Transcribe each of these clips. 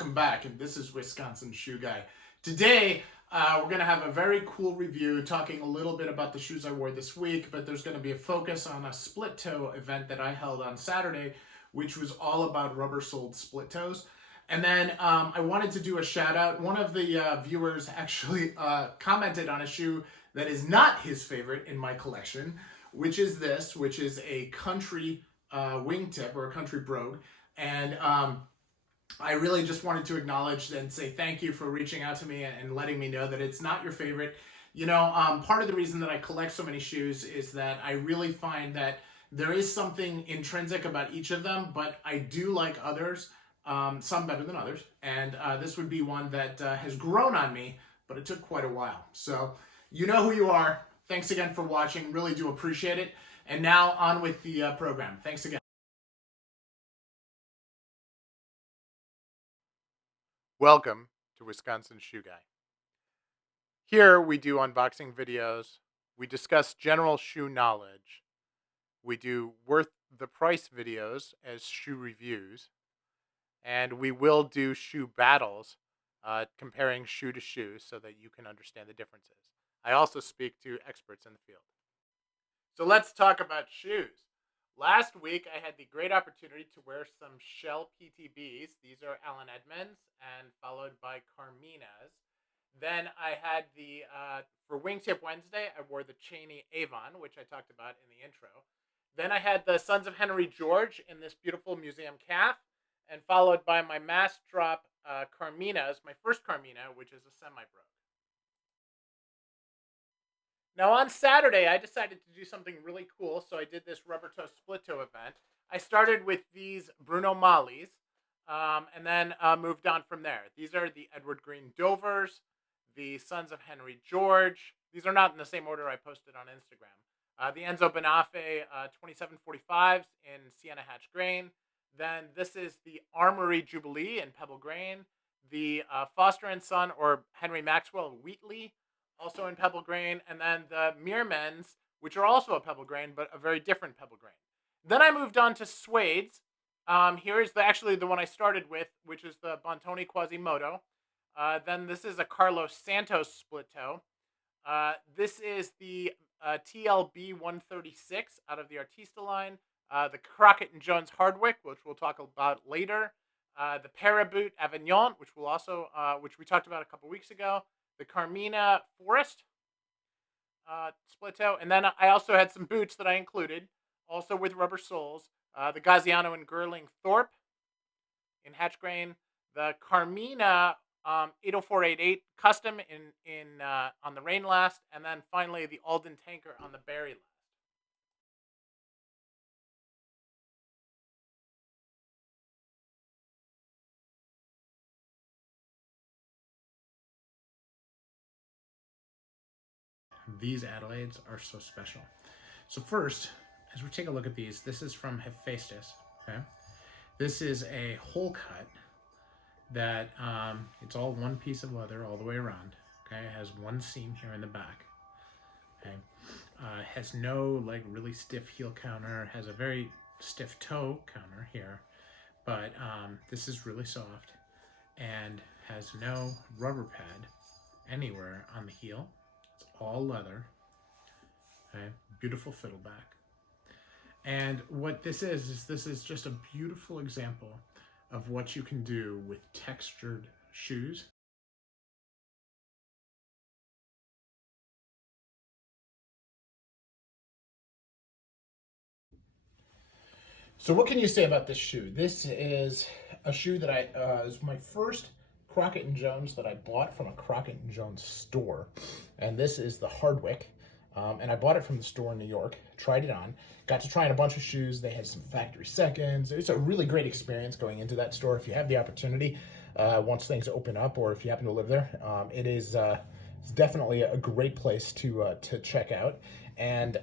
Welcome back, and this is Wisconsin Shoe Guy. Today, we're going to have a very cool review talking a little bit about the shoes I wore this week, but there's going to be a focus on a split toe event that I held on Saturday, which was all about rubber-soled split toes. And then I wanted to do a shout out. One of the viewers actually commented on a shoe that is not his favorite in my collection, which is this, which is a country wingtip or a country brogue. And I really just wanted to acknowledge and say thank you for reaching out to me and letting me know that it's not your favorite. You know, part of the reason that I collect so many shoes is that I really find that there is something intrinsic about each of them, but I do like others, some better than others. And this would be one that has grown on me, but it took quite a while. So you know who you are. Thanks again for watching. Really do appreciate it. And now on with the program. Thanks again. Welcome to Wisconsin Shoe Guy. Here we do unboxing videos, we discuss general shoe knowledge, we do worth the price videos as shoe reviews, and we will do shoe battles, comparing shoe to shoe so that you can understand the differences. I also speak to experts in the field. So let's talk about shoes. Last week, I had the great opportunity to wear some Shell PTBs. These are Allen Edmonds, and followed by Carmina's. Then I had for Wingtip Wednesday, I wore the Cheney Avon, which I talked about in the intro. Then I had the Sons of Henry George in this beautiful museum calf, and followed by my mass drop Carmina's, my first Carmina, which is a semi-brogue. Now on Saturday, I decided to do something really cool, so I did this rubber toe split toe event. I started with these Bruno Maglis, and then moved on from there. These are the Edward Green Dovers, the Sons of Henry George. These are not in the same order I posted on Instagram. The Enzo Benafe 2745s in Sienna Hatch Grain. Then this is the Armory Jubilee in Pebble Grain. The Foster & Son or Henry Maxwell Wheatley, also in Pebble Grain, and then the Meermans, which are also a Pebble Grain, but a very different Pebble Grain. Then I moved on to suedes. Here is actually the one I started with, which is the Bontoni Quasimodo. Then this is a Carlos Santos split toe. This is the TLB 136 out of the Artista line. The Crockett & Jones Hardwick, which we'll talk about later. The Paraboot Avignon, which we talked about a couple weeks ago. The Carmina Forest split toe. And then I also had some boots that I included, also with rubber soles. The Gaziano and Girling Thorpe in Hatch Grain. The Carmina 80488 Custom on the Rain Last. And then finally the Alden Tanker on the Berry Last. These Adelaides are so special. So first, as we take a look at these, this is from Hephaestus. Okay, this is a hole cut that it's all one piece of leather all the way around. Okay, it has one seam here in the back. Okay, has no like really stiff heel counter. Has a very stiff toe counter here, but this is really soft and has no rubber pad anywhere on the heel. All leather. Okay, beautiful Fiddleback. And what this is this is just a beautiful example of what you can do with textured shoes. So what can you say about this shoe? This is a shoe that is my first Crockett & Jones that I bought from a Crockett & Jones store. And this is the Hardwick. And I bought it from the store in New York, tried it on, got to try on a bunch of shoes. They had some factory seconds. It's a really great experience going into that store if you have the opportunity, once things open up or if you happen to live there. It's definitely a great place to check out. And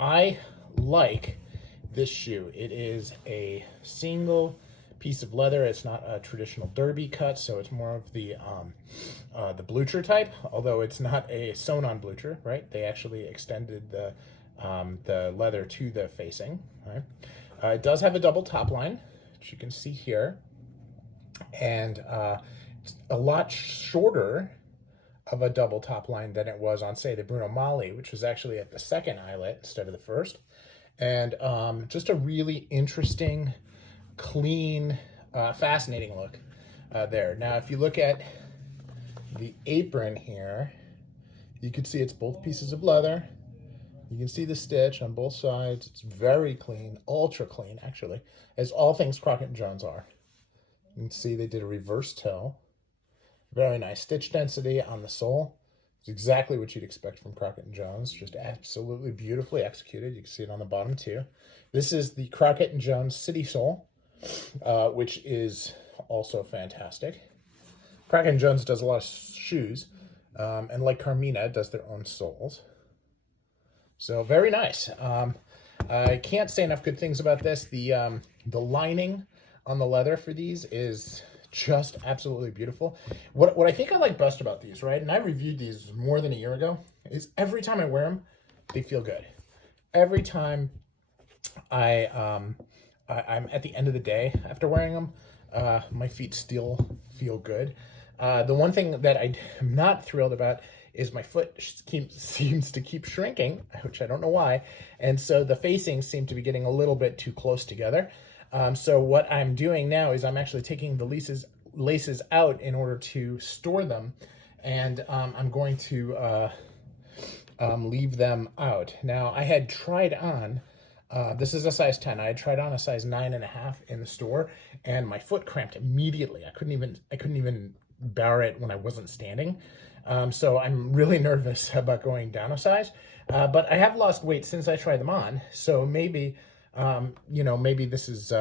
I like this shoe. It is a single piece of leather. It's not a traditional derby cut, so it's more of the blucher type, although it's not a sewn-on blucher, right? They actually extended the leather to the facing, right? It does have a double top line, which you can see here, and it's a lot shorter of a double top line than it was on, say, the Bruno Magli, which was actually at the second eyelet instead of the first. And just a really interesting, clean, fascinating look there. Now, if you look at the apron here, you can see it's both pieces of leather. You can see the stitch on both sides. It's very clean, ultra clean, actually, as all things Crockett & Jones are. You can see they did a reverse toe. Very nice stitch density on the sole. It's exactly what you'd expect from Crockett & Jones, just absolutely beautifully executed. You can see it on the bottom too. This is the Crockett & Jones City sole, which is also fantastic. Crockett & Jones does a lot of shoes, and like Camino, does their own soles. So very nice. I can't say enough good things about this. The lining on the leather for these is just absolutely beautiful. What I think I like best about these, right, and I reviewed these more than a year ago, is every time I wear them, they feel good. Every time I'm at the end of the day after wearing them, my feet still feel good. The one thing that I am not thrilled about is my foot seems to keep shrinking, which I don't know why, and so the facings seem to be getting a little bit too close together. So what I'm doing now is I'm actually taking the laces out in order to store them, and I'm going to leave them out. Now, I had tried on, this is a size 10, I had tried on a size 9.5 in the store, and my foot cramped immediately. I couldn't even bar it when I wasn't standing. So I'm really nervous about going down a size, but I have lost weight since I tried them on, so maybe maybe this is,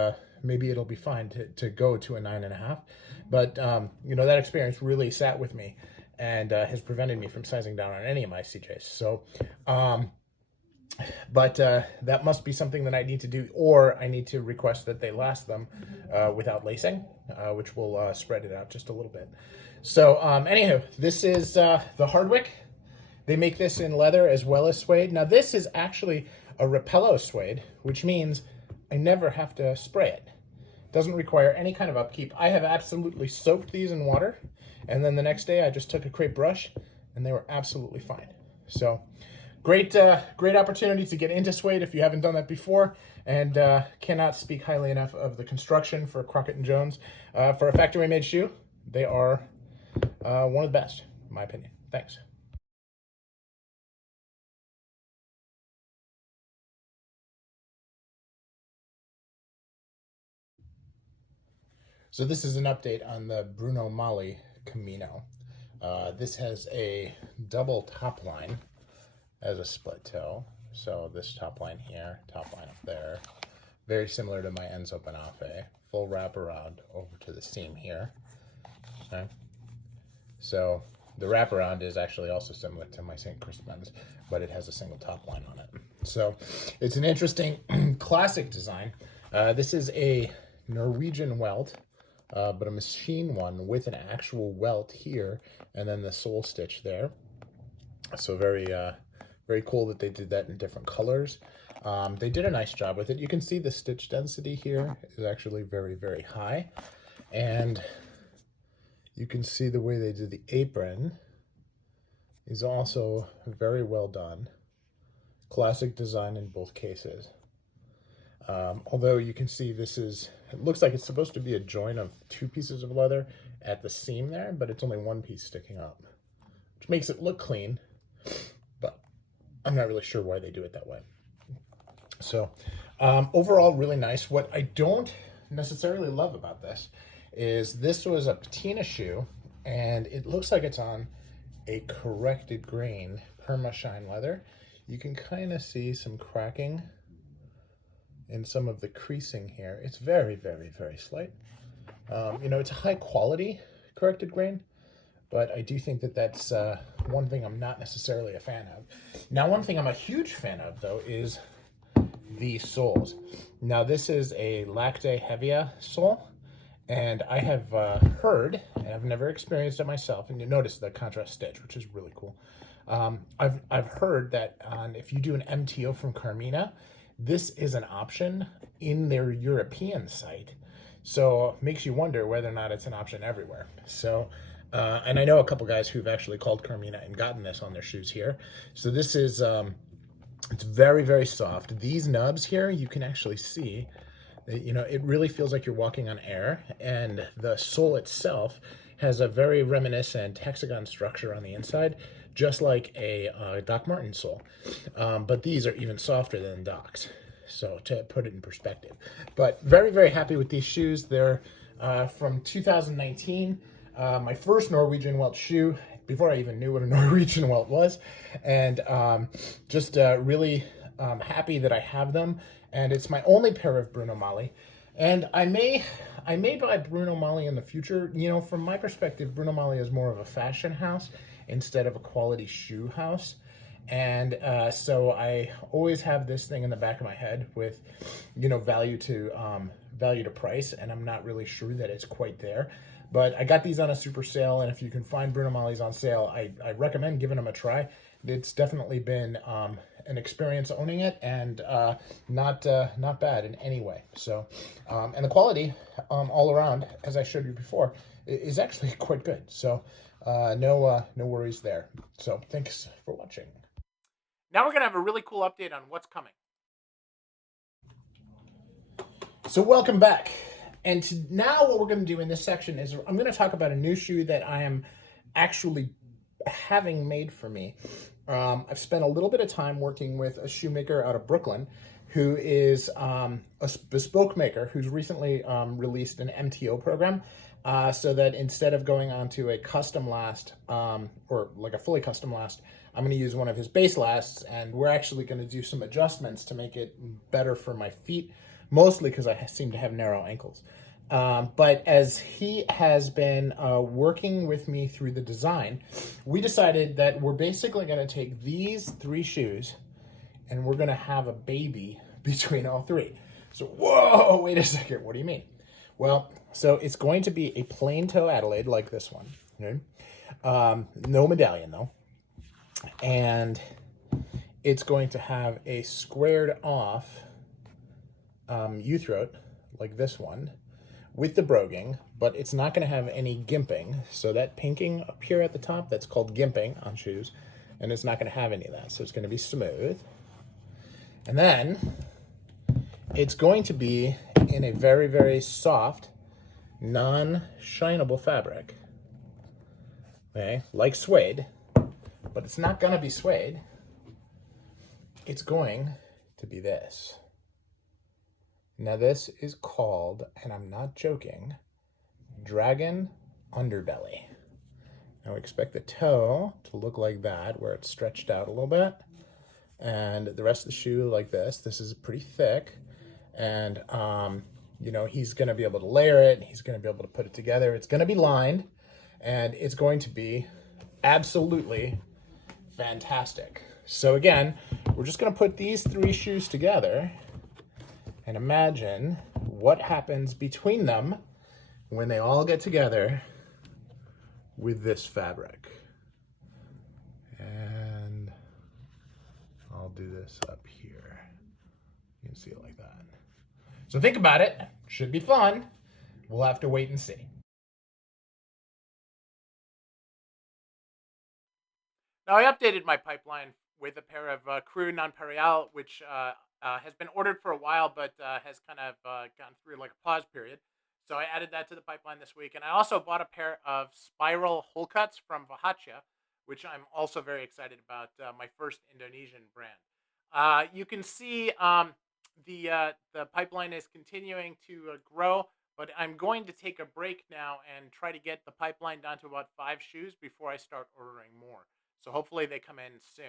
maybe it'll be fine to go to a 9.5, but, that experience really sat with me and has prevented me from sizing down on any of my CJs. So, but that must be something that I need to do, or I need to request that they last them without lacing, which will spread it out just a little bit. So, anywho, this is the Hardwick. They make this in leather as well as suede. Now, this is actually a repello suede, which means I never have to spray it. It doesn't require any kind of upkeep. I have absolutely soaked these in water, and then the next day I just took a crepe brush, and they were absolutely fine. So, great opportunity to get into suede if you haven't done that before, and cannot speak highly enough of the construction for Crockett & Jones. For a factory-made shoe, they are one of the best, in my opinion. Thanks. So this is an update on the Bruno Magli Camino. This has a double top line as a split toe. So this top line here, top line up there. Very similar to my ends open afe. Full wrap around over to the seam here. Okay. So the wraparound is actually also similar to my St. Crispin's, but it has a single top line on it. So it's an interesting classic design. This is a Norwegian welt, but a machine one with an actual welt here, and then the sole stitch there. So very cool that they did that in different colors. They did a nice job with it. You can see the stitch density here is actually very, very high. And you can see the way they did the apron is also very well done. Classic design in both cases. Although you can see it looks like it's supposed to be a join of two pieces of leather at the seam there, but it's only one piece sticking up, which makes it look clean, but I'm not really sure why they do it that way. So overall, really nice. What I don't necessarily love about this was a patina shoe, and it looks like it's on a corrected grain perma shine leather. You can kind of see some cracking in some of the creasing here. It's very, very, very slight. It's a high quality corrected grain, but I do think that that's one thing I'm not necessarily a fan of. Now, one thing I'm a huge fan of, though, is the soles. Now, this is a Lacte Hevia sole, and I have heard, and I've never experienced it myself, and you notice the contrast stitch, which is really cool. I've heard that if you do an MTO from Camino, this is an option in their European site So makes you wonder whether or not it's an option everywhere. So, and I know a couple guys who've actually called Carmina and gotten this on their shoes here. So this is, it's very, very soft. These nubs here, you can actually see, you know, it really feels like you're walking on air, and the sole itself has a very reminiscent hexagon structure on the inside, just like a Doc Marten sole. But these are even softer than Doc's. So to put it in perspective, but very, very happy with these shoes. They're from 2019. My first Norwegian welt shoe, before I even knew what a Norwegian welt was, and just really happy that I have them. And it's my only pair of Bruno Magli. And I may buy Bruno Magli in the future. You know, from my perspective, Bruno Magli is more of a fashion house instead of a quality shoe house. And so I always have this thing in the back of my head with, you know, value to price, and I'm not really sure that it's quite there. But I got these on a super sale, and if you can find Bruno Maglis on sale, I recommend giving them a try. It's definitely been an experience owning it, and not bad in any way. So, and the quality all around, as I showed you before, is actually quite good. So, no worries there. So, thanks for watching. Now we're going to have a really cool update on what's coming. So welcome back. And now what we're going to do in this section is I'm going to talk about a new shoe that I am actually having made for me. I've spent a little bit of time working with a shoemaker out of Brooklyn who is a bespoke maker who's recently released an MTO program. So that instead of going on to a custom last or like a fully custom last, I'm going to use one of his base lasts, and we're actually going to do some adjustments to make it better for my feet, mostly because I seem to have narrow ankles. But as he has been working with me through the design, we decided that we're basically going to take these three shoes and we're going to have a baby between all three. So, whoa, wait a second. What do you mean? Well, so it's going to be a plain toe Adelaide like this one. Okay? No medallion though. And it's going to have a squared off U-throat like this one with the broguing, but it's not going to have any gimping. So that pinking up here at the top, that's called gimping on shoes, and it's not going to have any of that. So it's going to be smooth. And then it's going to be in a very, very soft, non-shinable fabric, okay, like suede, but it's not going to be suede. It's going to be this. Now this is called, and I'm not joking, dragon underbelly. Now we expect the toe to look like that, where it's stretched out a little bit, and the rest of the shoe like this. This is pretty thick, and you know, he's going to be able to layer it. He's going to be able to put it together. It's going to be lined, and it's going to be absolutely fantastic. So again, we're just going to put these three shoes together and imagine what happens between them when they all get together with this fabric. And I'll do this up here. You can see it like that. So think about it. Should be fun. We'll have to wait and see. Now I updated my pipeline with a pair of Crew Nonpareil, which has been ordered for a while, but has kind of gone through like a pause period. So I added that to the pipeline this week. And I also bought a pair of spiral hole cuts from Vahacha, which I'm also very excited about, my first Indonesian brand. You can see the pipeline is continuing to grow, but I'm going to take a break now and try to get the pipeline down to about 5 shoes before I start ordering more. So hopefully they come in soon.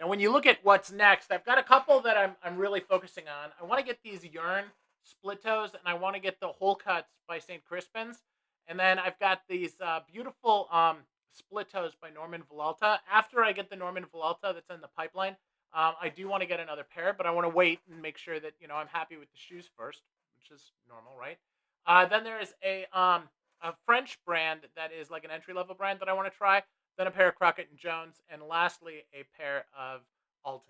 Now, when you look at what's next, I've got a couple that I'm really focusing on. I want to get these yarn split toes, and I want to get the hole cuts by St. Crispin's. And then I've got these beautiful split toes by Norman Villalta. After I get the Norman Villalta that's in the pipeline, I do want to get another pair, but I want to wait and make sure that, you know, I'm happy with the shoes first, which is normal, right? Then there is a French brand that is like an entry-level brand that I want to try. Then a pair of Crockett & Jones, and lastly, a pair of Altons.